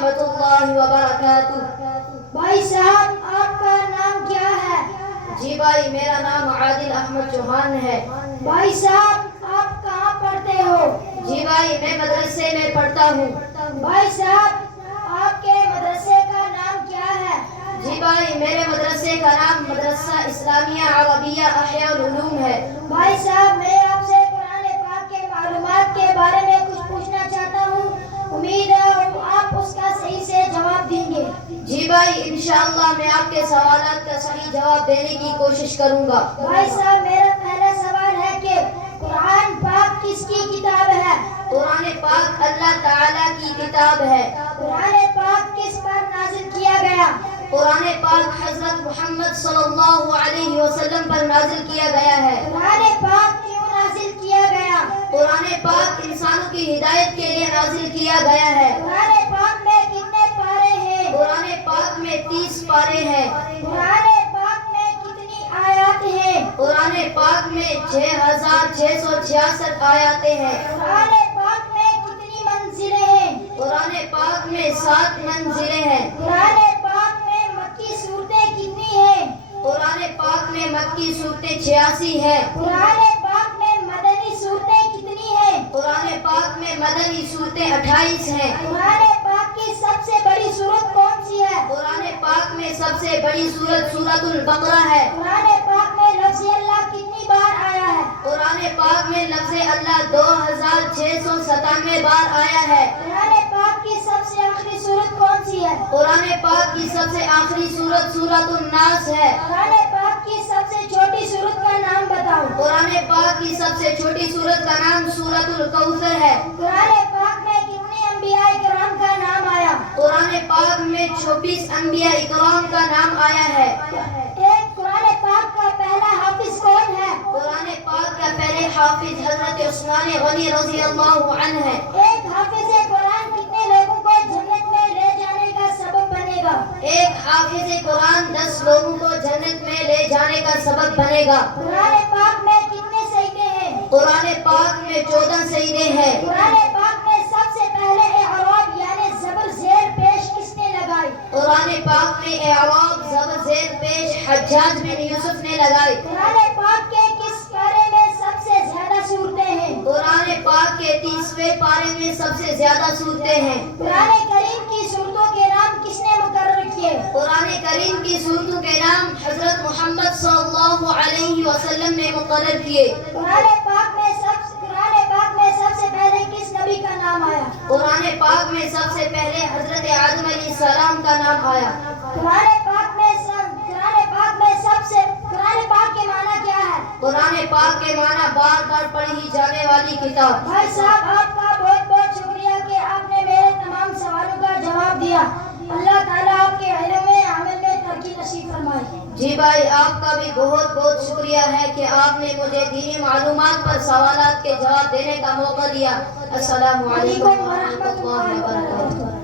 ورحمۃ اللہ وبرکاتہ۔ بھائی صاحب آپ کا نام کیا ہے؟ جی بھائی میرا نام عادل احمد چوہان ہے۔ بھائی صاحب آپ کہاں پڑھتے ہو؟ جی بھائی میں مدرسے میں پڑھتا ہوں۔ بھائی صاحب آپ کے مدرسے کا نام کیا ہے؟ جی بھائی میرے مدرسے کا نام مدرسہ اسلامیہ عربیہ احیاء العلوم ہے۔ بھائی صاحب میں آپ سے قرآن پاک کے معلومات کے بارے میں کچھ پوچھنا چاہتا ہوں، امید ہے آپ اس کا صحیح سے جواب دیں گے۔ جی بھائی انشاءاللہ میں آپ کے سوالات کا صحیح جواب دینے کی کوشش کروں گا۔ بھائی صاحب میرا پہلا سوال ہے کہ قرآن پاک کس کی کتاب ہے؟ قرآن پاک اللہ تعالیٰ کی کتاب ہے۔ قرآن پاک کس پر نازل کیا گیا؟ قرآن پاک حضرت محمد صلی اللہ علیہ وسلم پر نازل کیا گیا ہے۔ قرآن پاک کیوں نازل کیا گیا؟ قرآن پاک انسانوں کی ہدایت کے لیے نازل کیا گیا ہے۔ قرآن پاک میں کتنے پارے ہیں؟ قرآن پاک میں 30 پارے ہیں۔ قرآن پاک میں کتنی آیات ہیں؟ قرآن پاک میں 6666 آیاتیں ہیں۔ قرآن پاک میں کتنی منزلیں ہیں؟ قرآن پاک میں 7 منزلیں ہیں۔ قرآن پاک میں مکی صورتیں کتنی ہیں؟ قرآن پاک میں مکی صورتیں 86 ہیں۔ قرآن پاک میں مدنی صورتیں کتنی ہیں؟ قرآن پاک میں مدنی صورتیں 28 ہیں۔ قرآن پاک کی سب سے بڑی صورت کون سی ہے؟ قرآن پاک میں سب سے بڑی سورت سورۃ البقرہ ہے۔ قرآن پاک میں لفظ اللہ کتنی بار آیا ہے؟ قرآن پاک میں لفظ اللہ 2697 بار آیا ہے۔ قرآن پاک کی سب سے آخری صورت کون سی ہے؟ قرآن پاک کی سب سے آخری سورت سورۃ الناس ہے۔ قرآن پاک کی سب سے چھوٹی صورت کا نام بتاؤ۔ قرآن پاک کی سب سے چھوٹی سورت کا نام سورۃ الکوثر ہے۔ قرآن پاک میں کتنے انبیاء کرام کا نام آیا؟ قرآن پاک میں 26 انبیاء اکرام کا نام آیا ہے۔ ایک قرآن پاک کا پہلا حافظ کون ہے؟ قرآن پاک کا پہلے حافظ حضرت عثمان غنی رضی اللہ عنہ ہے۔ ایک حافظ قرآن کتنے لوگوں کو جنت میں لے جانے کا سبب بنے گا؟ ایک حافظ قرآن 10 لوگوں کو جنت میں لے جانے کا سبب بنے گا۔ قرآن پاک میں کتنے سجدے ہیں؟ قرآن پاک میں 14 سجدے ہیں۔ قرآن پاک میں سب سے پہلے اعراب یعنی زبر زیر پیش کس نے لگائی؟ قرآن پاک میں اعراب زبر زیر پیش حجاج بن یوسف نے لگائی۔ قرآن پاک کے کس پارے میں سب سے زیادہ صورتیں ہیں؟ قرآن پاک کے 30ویں پارے میں سب سے زیادہ صورتیں ہیں۔ قرآن کریم کی صورتوں کے نام کس نے مقرر کیے؟ قرآن کریم کی صورتوں کے نام حضرت محمد صلی اللہ علیہ وسلم نے مقرر کیے۔ قرآن پاک میں سب سے پہلے کس نبی کا نام آیا؟ قرآن پاک میں سب سے پہلے حضرت آدم علیہ السلام کا نام آیا۔ قرآن پاک کے معنی کیا ہے؟ قرآن پاک کے معنی بار بار پڑھی جانے والی کتاب۔ بھائی صاحب آپ کا بہت بہت شکریہ کہ آپ نے میرے تمام سوالوں کا جواب دیا۔ اللہ تعالیٰ آپ کے علم میں عمل میں ترقی نصیب فرمائے۔ جی بھائی آپ کا بھی بہت بہت شکریہ ہے کہ آپ نے مجھے دینی معلومات پر سوالات کے جواب دینے کا موقع دیا۔ السلام علیکم ورحمۃ اللہ وبرکاتہ۔